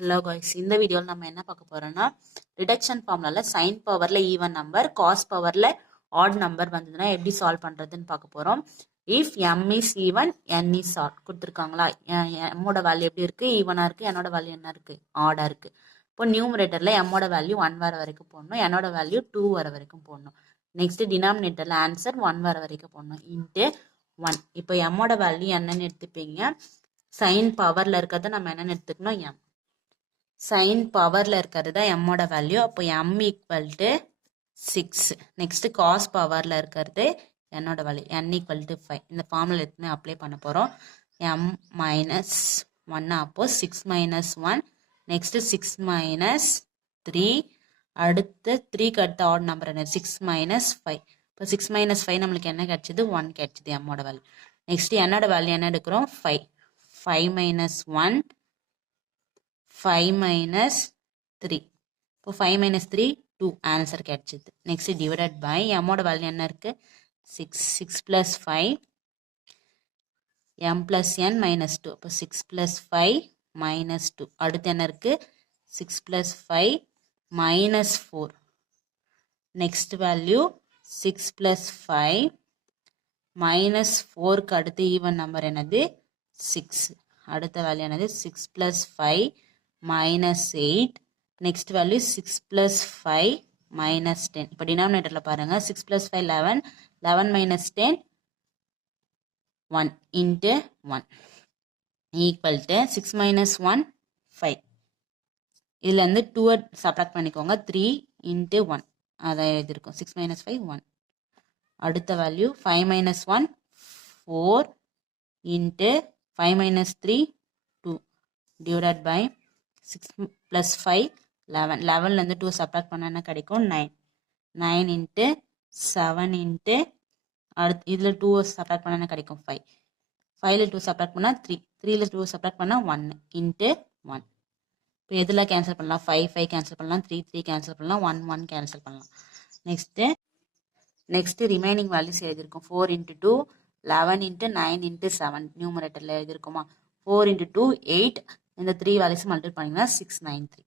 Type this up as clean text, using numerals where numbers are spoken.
Hello guys, இந்த வீடியோவில் நம்ம என்ன பார்க்க போறோம்னா ரிடக்ஷன் ஃபார்முலால சைன் பவர்ல ஈவன் நம்பர், காஸ் பவர்ல ஆட் நம்பர் வந்ததுன்னா எப்படி சால்வ் பண்றதுன்னு பார்க்க போறோம். If m is even n is odd கொடுத்துருக்காங்களா, எம்மோட வேல்யூ எப்படி இருக்கு, ஈவனா இருக்கு, என்னோட வேல்யூ என்ன இருக்கு, ஆடா இருக்கு. இப்போ நியூமரேட்டர்ல எம்மோட வேல்யூ 1 வர வரைக்கும் போடணும், என்னோட வேல்யூ 2 வர வரைக்கும் போடணும். நெக்ஸ்ட் டினாமினேட்டர்ல ஆன்சர் 1 வர வரைக்கும் போடணும் இன்ட்டு 1. இப்போ எம்மோட வேல்யூ என்னன்னு எடுத்துப்பீங்க, சைன் பவர்ல இருக்கிறத நம்ம என்னன்னு எடுத்துக்கணும், m. சைன் பவரில் இருக்கிறது தான் எம்மோட வேல்யூ. அப்போ m equal to 6. Next cos பவரில் இருக்கிறது என்னோட வேல்யூ n ஈக்குவல் டு 5. இந்த ஃபார்முலா எடுத்துன்னு அப்ளை பண்ண போகிறோம். எம் மைனஸ் 1 அப்போ 6 மைனஸ் 1, நெக்ஸ்ட் 6 மைனஸ் 3, அடுத்து 3க்கு அடுத்த ஆட் நம்பர் என்ன, 6 மைனஸ் 5. இப்போ 6 மைனஸ் 5 நம்மளுக்கு என்ன கிடைச்சிது, 1 கிடைச்சிது எம்மோட வேல்யூ. நெக்ஸ்ட் என்னோட வேல்யூ என்ன எடுக்கிறோம், 5. 5 மைனஸ் 1, 5 minus 3. இப்போ 5 minus 3, 2 ஆன்சர் கிடைச்சிது. நெக்ஸ்ட் டிவைடட் பை எம்மோட வேல்யூ என்ன இருக்கு, 6. 6 plus 5, m plus n minus 2. அப்போ 6 plus 5 minus 2. அடுத்து என்ன இருக்கு, 6 plus 5 minus 4. Next value 6 plus 5 minus 4க்கு அடுத்து ஈவன் நம்பர் என்னது, 6. அடுத்த வேல்யூ என்னது, 6 plus 5 minus 8. next value 6 plus 5 minus 10. இப்போ denominatorல பாருங்க, 6 plus 5 11, 11 minus 10 1 into 1 equal to 6 minus 1 5. இதுல இருந்து 2 subtract பண்ணிக்கோங்க, 3 into 1 அதை எழுதிருக்கோம். 6 minus 5 1. அடுத்த value 5 minus 1 4 into 5 minus 3 2 divided by 6 plus 5 11. 11ல இருந்து 2 சப்ராக்ட் பண்ணா என்ன கிடைக்கும், 9. 9 into 7 into அடுத்து இதில் 2 சப்ராக்ட் பண்ணா என்ன கிடைக்கும், 5. 5ல 2 சப்ராக்ட் பண்ணா 3. 3ல 2 சப்ராக்ட் பண்ணா 1 into 1. இப்போ எதில் கேன்சல் பண்ணலாம், 5 5 கேன்சல் பண்ணலாம், 3 3 கேன்சல் பண்ணலாம், 1 1 கேன்சல் பண்ணலாம். நெக்ஸ்ட் ரிமைனிங் வேல்யூஸ் எழுதியிருக்கோம். 4 into 2 11 into 9 into 7 நியூமரேட்டரில் எழுதியிருக்கோமா. 4 into 2 8. இந்த 3 வேல்யூஸ் மல்டிபிள் பண்ணிங்கன்னா 693.